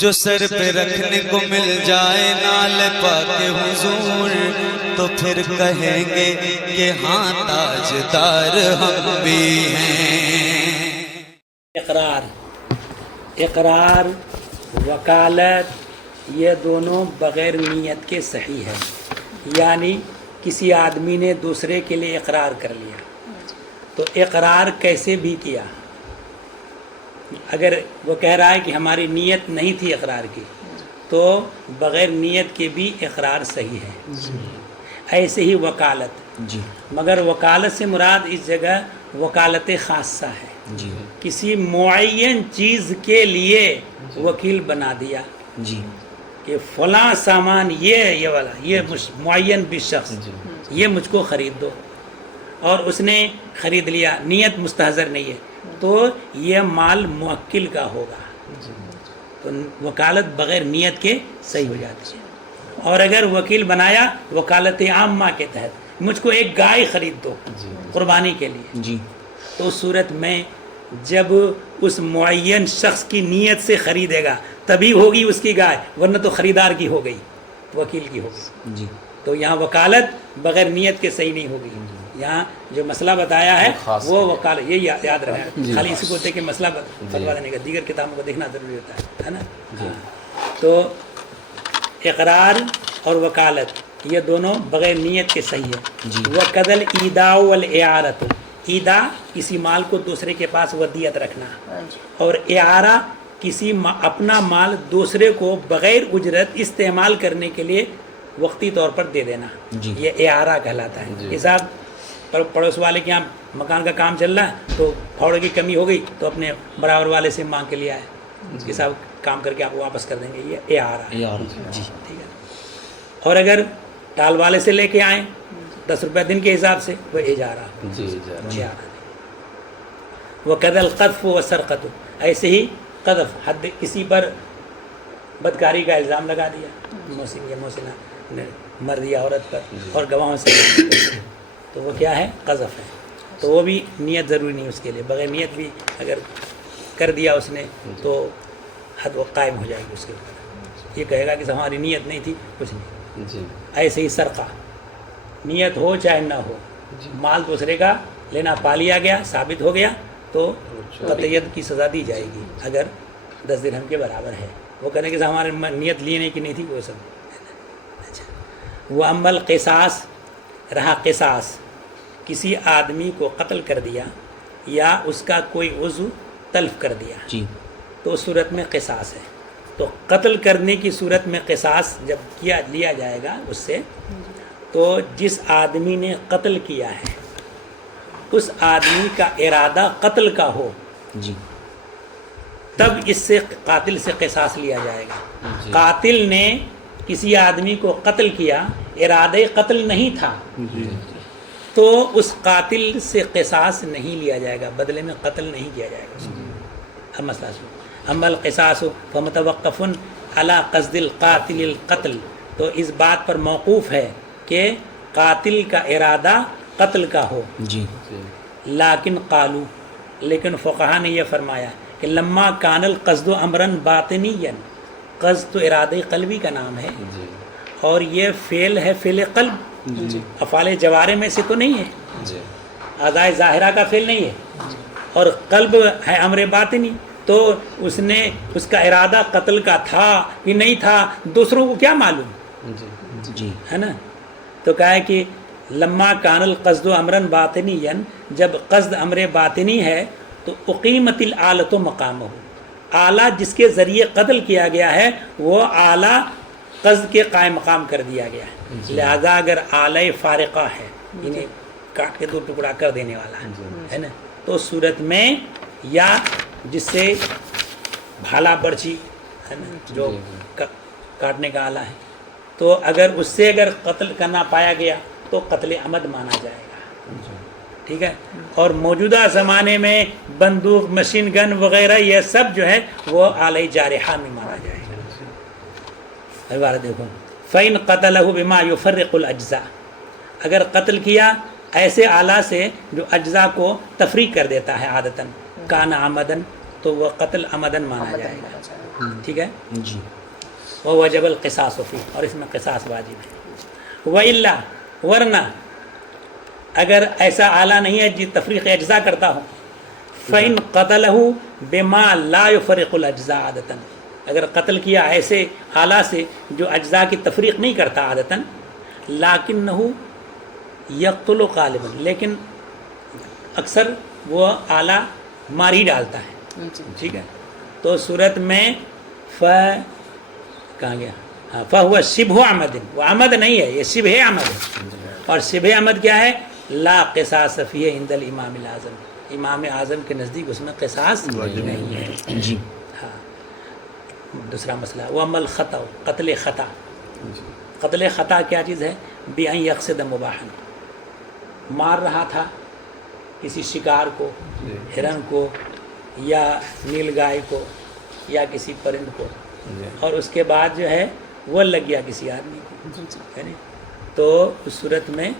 جو سر پہ رکھنے کو مل جائے نال پاک حضور تو پھر کہیں گے کہ ہاں تاجدار ہم بھی ہیں۔ اقرار وکالت یہ دونوں بغیر نیت کے صحیح ہے، یعنی کسی آدمی نے دوسرے کے لیے اقرار کر لیا تو اقرار کیسے بھی کیا، اگر وہ کہہ رہا ہے کہ ہماری نیت نہیں تھی اقرار کی تو بغیر نیت کے بھی اقرار صحیح ہے۔ ایسے ہی وکالت، مگر وکالت سے مراد اس جگہ وکالت خاصہ ہے، کسی معین چیز کے لیے وکیل بنا دیا کہ فلاں سامان یہ والا یہ معین بھی شخص یہ مجھ کو خرید دو، اور اس نے خرید لیا، نیت مستحضر نہیں ہے تو یہ مال موکل کا ہوگا، تو وکالت بغیر نیت کے صحیح ہو جاتی ہے۔ اور اگر وکیل بنایا وکالت عامہ کے تحت، مجھ کو ایک گائے خرید دو قربانی کے لیے، تو اس صورت میں جب اس معین شخص کی نیت سے خریدے گا تبھی ہوگی اس کی گائے، ورنہ تو خریدار کی ہو گئی، وکیل کی ہو گئی۔ تو یہاں وکالت بغیر نیت کے صحیح نہیں ہوگی۔ یہاں جو مسئلہ بتایا ہے وہ وکالت، یہ یاد رکھنا، خالی اسی کو ہوتے کہ مسئلہ فتویٰ دینے کا، دیگر کتابوں کو دیکھنا ضروری ہوتا ہے نا۔ تو اقرار اور وکالت یہ دونوں بغیر نیت کے صحیح ہے۔ وَقَدَ الْإِيدَاءُ وَالْإِعَارَةُ، ایدا کسی مال کو دوسرے کے پاس ودیعت رکھنا، اور اعارہ کسی اپنا مال دوسرے کو بغیر اجرت استعمال کرنے کے لیے وقتی طور پر دے دینا، یہ اعارہ کہلاتا ہے۔ صاحب پڑوس والے کے یہاں مکان کا کام چل رہا ہے تو پھاوڑے کی کمی ہو گئی تو اپنے برابر والے سے مانگ کے لیا ہے کہ صاحب کام کر کے آپ کو واپس کر دیں گے، یہ اعارہ ہے۔ ٹھیک ہے۔ اور اگر ٹال والے سے لے کے آئیں 10 روپے دن کے حساب سے، وہ اجارہ۔ وَقَدَ الْقَذْفُ وَالسَّرْقَةُ، ایسے ہی قذف، حد کسی پر بدکاری کا الزام لگا دیا، محسن یا محسنہ نے مرد یا عورت پر، اور گواہوں سے، تو وہ کیا ہے؟ قذف ہے۔ تو وہ بھی نیت ضروری نہیں اس کے لیے، بغیر نیت بھی اگر کر دیا اس نے تو حد وہ قائم ہو جائے گی اس کے اوپر، یہ کہے گا کہ ہماری نیت نہیں تھی، کچھ نہیں۔ ایسے ہی سرقہ، نیت ہو چاہے نہ ہو، مال دوسرے کا لینا پا لیا گیا، ثابت ہو گیا تو قطعیت کی سزا دی جائے گی اگر 10 درہم کے برابر ہے۔ وہ کہنے کہ ہمارے نیت لینے کی نہیں تھی، وہ سب۔ وہ عمل قصاص، رہا قصاص، کسی آدمی کو قتل کر دیا یا اس کا کوئی عضو تلف کر دیا تو اس صورت میں قصاص ہے۔ تو قتل کرنے کی صورت میں قصاص جب لیا جائے گا اس سے، تو جس آدمی نے قتل کیا ہے اس آدمی کا ارادہ قتل کا ہو تب اس سے قاتل سے قصاص لیا جائے گا۔ قاتل نے کسی آدمی کو قتل کیا، ارادہ قتل نہیں تھا، تو اس قاتل سے قصاص نہیں لیا جائے گا، بدلے میں قتل نہیں کیا جائے گا۔ اب مسئلہ سنو، اما القصاص فمتوقف علی قصد القاتل القتل، تو اس بات پر موقوف ہے کہ قاتل کا ارادہ قتل کا ہو۔ لیکن قالو، لیکن فقہا نے یہ فرمایا کہ لما کان القصد امرا باطنیا، قصد تو ارادہ قلبی کا نام ہے، اور یہ فعل ہے فعل قلب، افعال جوارح میں سے تو نہیں ہے، اعضاء ظاہرہ کا فعل نہیں ہے، اور قلب ہے امر باطنی، تو اس نے اس کا ارادہ قتل کا تھا کہ نہیں تھا دوسروں کو کیا معلوم، ہے نا۔ تو کہا ہے کہ لما کان القصد امرا باطنیا، جب قصد امر باطنی ہے تو اقیمت الآلۃ مقامہ، آلہ جس کے ذریعے قتل کیا گیا ہے وہ آلہ قصد کے قائم مقام کر دیا گیا ہے۔ لہذا اگر آلہ فارقہ ہے، انہیں کاٹ کے 2 ٹکڑا کر دینے والا ہے نا، تو صورت میں یا جس سے بھالا برچی ہے نا جو کاٹنے کا آلہ ہے، تو اگر اس سے اگر قتل کرنا پایا گیا تو قتل عمد مانا جائے گا، ٹھیک ہے۔ اور موجودہ زمانے میں بندوق، مشین گن وغیرہ یہ سب جو ہے وہ آلہ جارحہ میں مانا جائے گا۔ عبارت دیکھو، فَإِنْ قَتَلَهُ بِمَا يُفَرِّقُ الْأَجْزَاءَ، اگر قتل کیا ایسے آلہ سے جو اجزاء کو تفریق کر دیتا ہے عادتاً، کان عمدن، تو وہ قتل عمدن مانا جائے گا۔ ٹھیک ہے. جی. وہ وجب القصاص فی، اور اس میں قصاص واجب ہے. وَإِلَّا، ورنہ اگر ایسا آلہ نہیں ہے جو تفریق اجزاء کرتا ہو، فَإِن قَتَلَهُ بِمَا لَا يُفَرِّقُ الْأَجْزَاءَ عَادَةً، اگر قتل کیا ایسے آلہ سے جو اجزاء کی تفریق نہیں کرتا عادتاً، لَكِنَّهُ يَقْتُلُ غَالِبًا، لیکن اکثر وہ آلہ مار ہی ڈالتا ہے. ٹھیک ہے. تو صورت میں کہاں گیا؟ ہاں، فَهُوَ شِبْهُ عَمَدٍ، وہ عمد نہیں ہے، یہ شبہ عمد ہے. اور شبہ عمد کیا ہے؟ لا قصاص فیہ عند الامام الاعظم، امام اعظم کے نزدیک اس میں قصاص نہیں ہے. جی. ہاں. دوسرا مسئلہ وَأَمَّا الْخَطَأُ، قتل خطا. قتل خطا کیا چیز ہے؟ بِأَن يَقْصِدَ مُبَاحًا، مار رہا تھا کسی شکار کو، ہرن کو یا نیل گائے کو یا کسی پرند کو، اور اس کے بعد جو ہے وہ لگ گیا کسی آدمی کو، ہے نا؟ تو اس صورت میں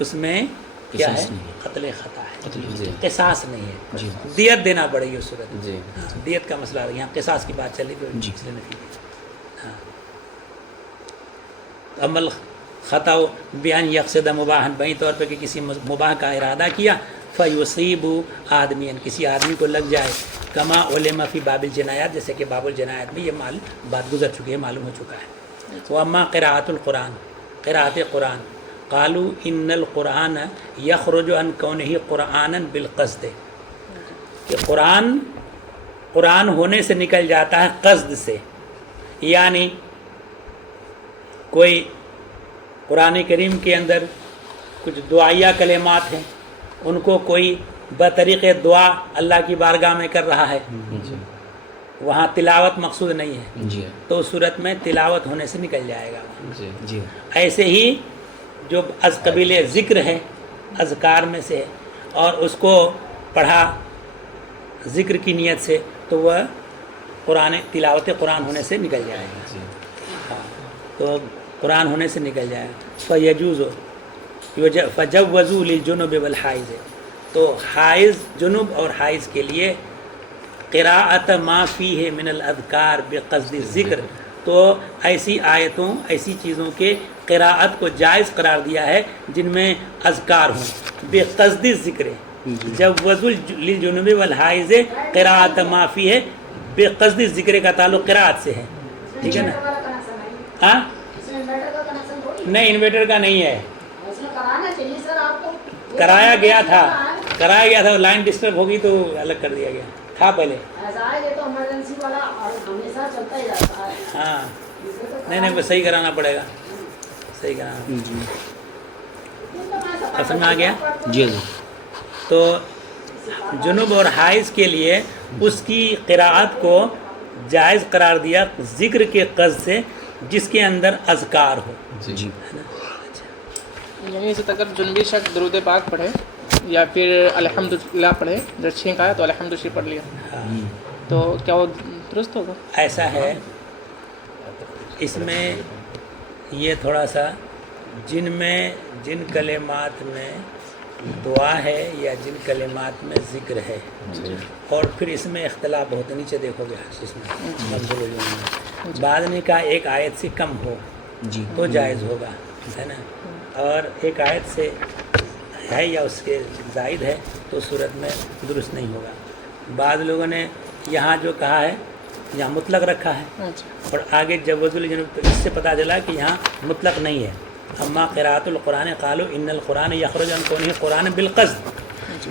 اس میں کیا ہے؟ قتل خطا ہے، قصاص نہیں ہے. دیت دینا پڑے گی اس صورت میں. ہاں، دیت کا مسئلہ ہے. یہاں قصاص کی بات چلی تو اس لیے نہیں. ہاں. عمل خطا بیان یقصد مباحن، بہی طور پہ کہ کسی مباح کا ارادہ کیا، فیصیب آدمی، کسی آدمی کو لگ جائے، کما علم فی باب الجنایات، جیسے کہ باب الجنایات میں یہ بات گزر چکی ہے، معلوم ہو چکا ہے. واما قراءۃ القرآن، قراءت قرآن، قالوا ان القرآن یخرج عن کونہ قرآنا بالقصد، کہ قرآن ہونے سے نکل جاتا ہے قصد سے. یعنی کوئی قرآن کریم کے اندر کچھ دعائیہ کلمات ہیں، ان کو کوئی بطریق دعا اللہ کی بارگاہ میں کر رہا ہے، وہاں تلاوت مقصود نہیں ہے، تو اس صورت میں تلاوت ہونے سے نکل جائے گا. ایسے ہی جو از قبیل ذکر ہے، اذکار میں سے، اور اس کو پڑھا ذکر کی نیت سے، تو وہ تلاوت قرآن ہونے سے نکل جائے گا. تو قرآن ہونے سے نکل جائے گا. فَجَوَّزُوا لِلْجُنُبِ وَالْحَائِضِ، تو حائض، جنوب اور حائض کے لیے قراءت ما فیہ من الاذکار بقصد ذکر، تو ایسی آیتوں، ایسی چیزوں کے قراءت کو جائز قرار دیا ہے جن میں اذکار ہوں بقصد ذکر. جوزوا للجنوب والحائض قراءت ما فیہ بقصد ذکر کا تعلق قراءت سے ہے. ٹھیک ہے نا؟ ہاں نہیں، انورٹر کا نہیں ہے. کرایا گیا تھا، لائن ڈسٹرب ہوگی تو الگ کر دیا گیا تھا پہلے. ہاں نہیں، وہ صحیح کرانا پڑے گا، صحیح کرانا. سمجھ میں آ گیا؟ جی. تو جنوب اور حائض کے لیے اس کی قراءت کو جائز قرار دیا ذکر کے قصد سے جس کے اندر اذکار ہو. جی. یعنی اسی تک جنبی شخص درود پاک پڑھے یا پھر الحمدللہ پڑھے، جب چھینک آیا تو الحمد شریف پڑھ لیا، تو کیا وہ درست ہوگا؟ ایسا ہے، اس میں یہ تھوڑا سا جن کلمات میں دعا ہے یا جن کلمات میں ذکر ہے، اور پھر اس میں اختلاف بہت، نیچے دیکھو گے اس میں بعد نے کہا ایک آیت سے کم ہو تو جائز ہوگا، ہے نا، اور ایک آیت سے ہے یا اس کے زائد ہے تو صورت میں درست نہیں ہوگا. بعض لوگوں نے یہاں جو کہا ہے یہاں مطلق رکھا ہے، اور آگے جوز الجنوب، تو اس سے پتہ چلا کہ یہاں مطلق نہیں ہے. اما قراءت القرآن قالوا ان القرآن یخرج عن کونہ قرآن بالقصد،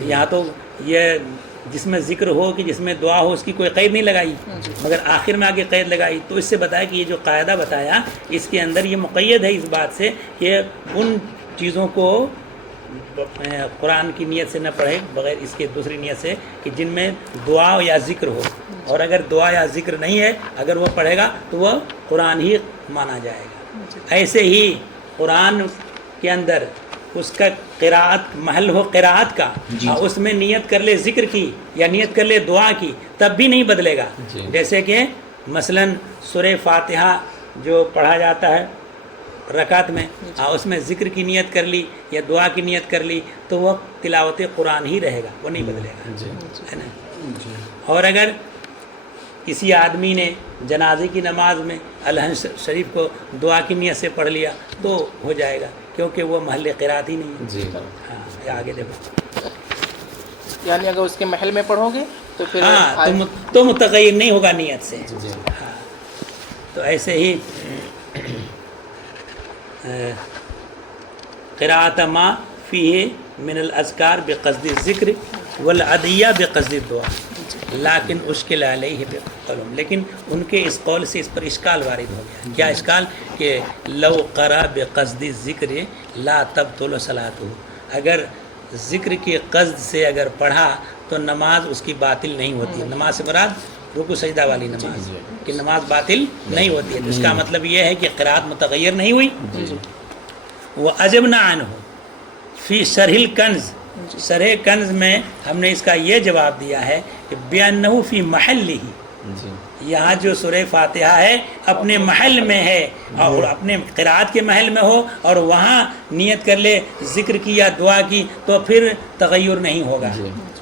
یہاں تو یہ جس میں ذکر ہو کہ جس میں دعا ہو اس کی کوئی قید نہیں لگائی، مگر آخر میں آگے قید لگائی. تو اس سے بتایا کہ یہ جو قاعدہ بتایا اس کے اندر یہ مقید ہے اس بات سے کہ ان چیزوں کو قرآن کی نیت سے نہ پڑھے بغیر اس کے دوسری نیت سے کہ جن میں دعا یا ذکر ہو، اور اگر دعا یا ذکر نہیں ہے اگر وہ پڑھے گا تو وہ قرآن ہی مانا جائے گا. ایسے ہی قرآن کے اندر اس کا قراءت محل ہو قراءت کا، اس میں نیت کر لے ذکر کی یا نیت کر لے دعا کی تب بھی نہیں بدلے گا. جیسے کہ مثلا سورہ فاتحہ جو پڑھا جاتا ہے رکعت میں، اس میں ذکر کی نیت کر لی یا دعا کی نیت کر لی تو وہ تلاوت قرآن ہی رہے گا، وہ نہیں بدلے گا، ہے نا. اور اگر کسی آدمی نے جنازے کی نماز میں الحمد شریف کو دعا کی نیت سے پڑھ لیا تو ہو جائے گا، کیونکہ وہ محل قرات ہی نہیں ہے. جی ہاں یہ آگے دیکھو. یعنی اگر اس کے محل میں پڑھو گے تو پھر ہاں تو متغیر نہیں ہوگا نیت سے. جی ہاں تو ایسے ہی قراءت ما فیہ من الاذکار بقصد الذکر والعدیہ بقصد الدعا لیکن اشکل علیہ بقولہم، لیکن ان کے اس قول سے اس پر اشکال وارد ہو گیا. کیا اشکال؟ کہ لو قرأ بقصد الذکر لا تبطل صلاتہ، اگر ذکر کی قصد سے اگر پڑھا تو نماز اس کی باطل نہیں ہوتی ہے. نماز سے مراد رکوع سجدہ والی نماز کہ نماز باطل نہیں ہوتی ہے. تو اس کا مطلب یہ ہے کہ قرات متغیر نہیں ہوئی. وہ اجبنا عنہ فی شرح الکنز، شرح کنز میں ہم نے اس کا یہ جواب دیا ہے کہ بِأَنَّهُ فی محلہ، جی یہاں جو سورہ فاتحہ ہے اپنے محل میں ہے اور اپنے قرات کے محل میں ہو اور وہاں نیت کر لے ذکر کی یا دعا کی تو پھر تغیر نہیں ہوگا.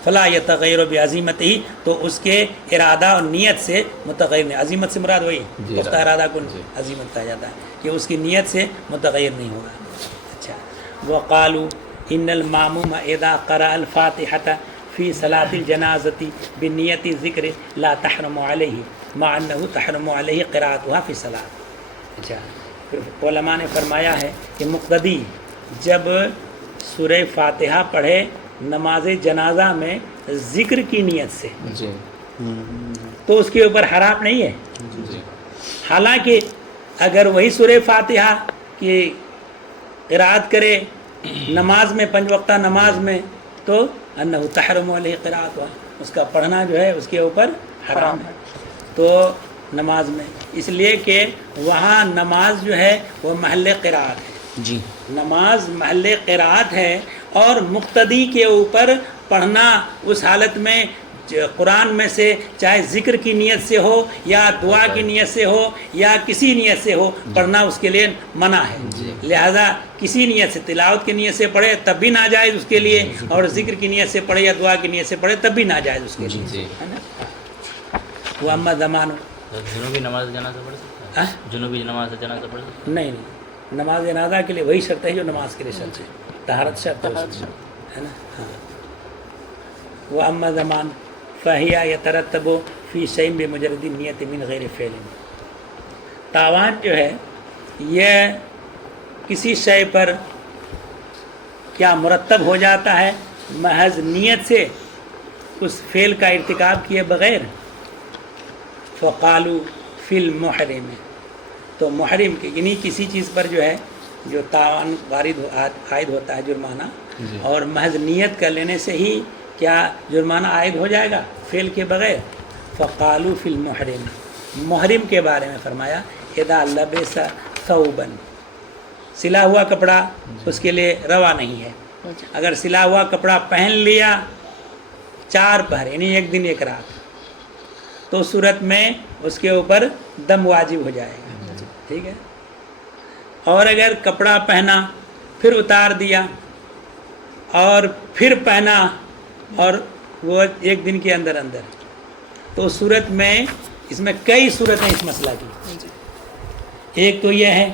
فلا یتغیر بعزیمتہ، تو اس کے ارادہ اور نیت سے متغیر نہیں. عزیمت سے مراد وہی پختہ ارادہ کو عزیمت کہا جاتا ہے کہ اس کی نیت سے متغیر نہیں ہوگا. اچھا وقالوا ان الماموم اذا قرأ الفاتحة فی صلاۃ الجنازۃ بنیت ذکر لا تحرم علیہ مع انہ تحرم علیہ قراءتها فی الصلاۃ. اچھا پھر علماء نے فرمایا ہے کہ مقتدی جب سورہ فاتحہ پڑھے نماز جنازہ میں ذکر کی نیت سے جی تو اس کے اوپر حرام نہیں ہے. جی حالانکہ اگر وہی سورہ فاتحہ کی قراءت کرے نماز میں 5 وقتہ نماز میں تو انہ تحرم علیہ قراءت، اس کا پڑھنا جو ہے اس کے اوپر حرام ہے. تو نماز میں اس لیے کہ وہاں نماز جو ہے وہ محل قراءت ہے. جی نماز محل قراءت ہے اور مقتدی کے اوپر پڑھنا اس حالت میں قرآن میں سے چاہے ذکر کی نیت سے ہو یا دعا کی نیت سے ہو یا کسی نیت سے ہو پڑھنا اس کے لیے منع ہے. لہذا کسی نیت سے تلاوت کی نیت سے پڑھے تب بھی ناجائز اس کے لیے، اور ذکر کی نیت سے پڑھے یا دعا کی نیت سے پڑھے تب بھی ناجائز اس کے لیے. جی ہے نا؟ وہ اما زمان جنوبی نماز جنازہ پڑھ سکتا ہے؟ جنوبی نماز جنازہ پڑھ سکتا نہیں نماز جنازہ کے لیے وہی شرط ہے جو نماز کے لیے شرط ہے، طہارت شرط ہے نا. ہاں وہ اما زمان فہیا یترتب فی شیء بمجرد نیت من غیر فعل، تاوان جو ہے یہ کسی شے پر کیا مرتب ہو جاتا ہے محض نیت سے اس فعل کا ارتکاب کیے بغیر. فقالوا فی المحرم، تو محرم کے یعنی کسی چیز پر جو ہے جو تاوان عائد ہوتا ہے جرمانہ، اور محض نیت کر لینے سے ہی کیا جرمانہ عائد ہو جائے گا فعل کے بغیر. فقالوا فی المحرم، محرم کے بارے میں فرمایا اذا لبس ثوبا، سلا ہوا کپڑا اس کے لیے روا نہیں ہے. اگر سلا ہوا کپڑا پہن لیا 4 پہر یعنی 1 دن 1 رات تو اس صورت میں اس کے اوپر دم واجب ہو جائے گا. ٹھیک ہے. اور اگر کپڑا پہنا پھر اتار دیا اور پھر پہنا اور وہ 1 دن کے اندر تو اس صورت میں اس میں کئی صورتیں اس مسئلہ کی. ایک تو یہ ہے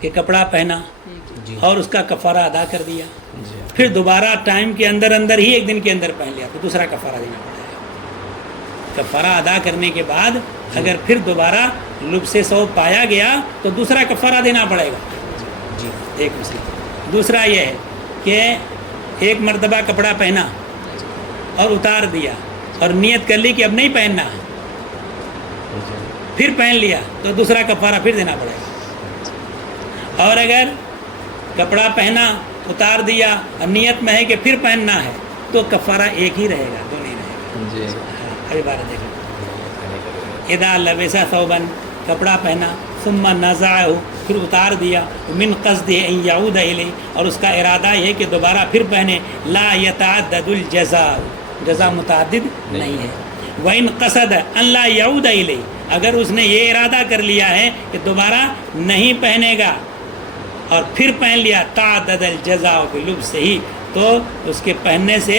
کہ کپڑا پہنا اور اس کا کفارہ ادا کر دیا، پھر دوبارہ ٹائم کے اندر ہی 1 دن کے اندر پہن لیا تو دوسرا کفارہ دینا پڑے گا. کفارہ ادا کرنے کے بعد اگر پھر دوبارہ لبس ثوب پایا گیا تو دوسرا کفارہ دینا پڑے گا. ایک مسئلہ. دوسرا یہ ہے کہ ایک مرتبہ کپڑا پہنا اور اتار دیا اور نیت کر لی کہ اب نہیں پہننا ہے، پھر پہن لیا تو دوسرا کفارہ پھر دینا پڑے گا. اور اگر کپڑا پہنا اتار دیا اور نیت میں ہے کہ پھر پہننا ہے تو کفارہ ایک ہی رہے گا، 2 نہیں رہے گا. ابھی بارہ دیکھیں. اذا لبس ثوبا، کپڑا پہنا، ثم نزعہ، پھر اتار دیا، من قصد ان یعود الیہ، اور اس کا ارادہ یہ ہے کہ دوبارہ پھر پہنے. لا یتعدد الجزاء، جزا متعدد نہیں ہے. وَإِن قَصَدَ أَن لَا يَعُودَ إِلَيْهِ، اگر اس نے یہ ارادہ کر لیا ہے کہ دوبارہ نہیں پہنے گا اور پھر پہن لیا تعدد الجزاء بلبسہ، ہی تو اس کے پہننے سے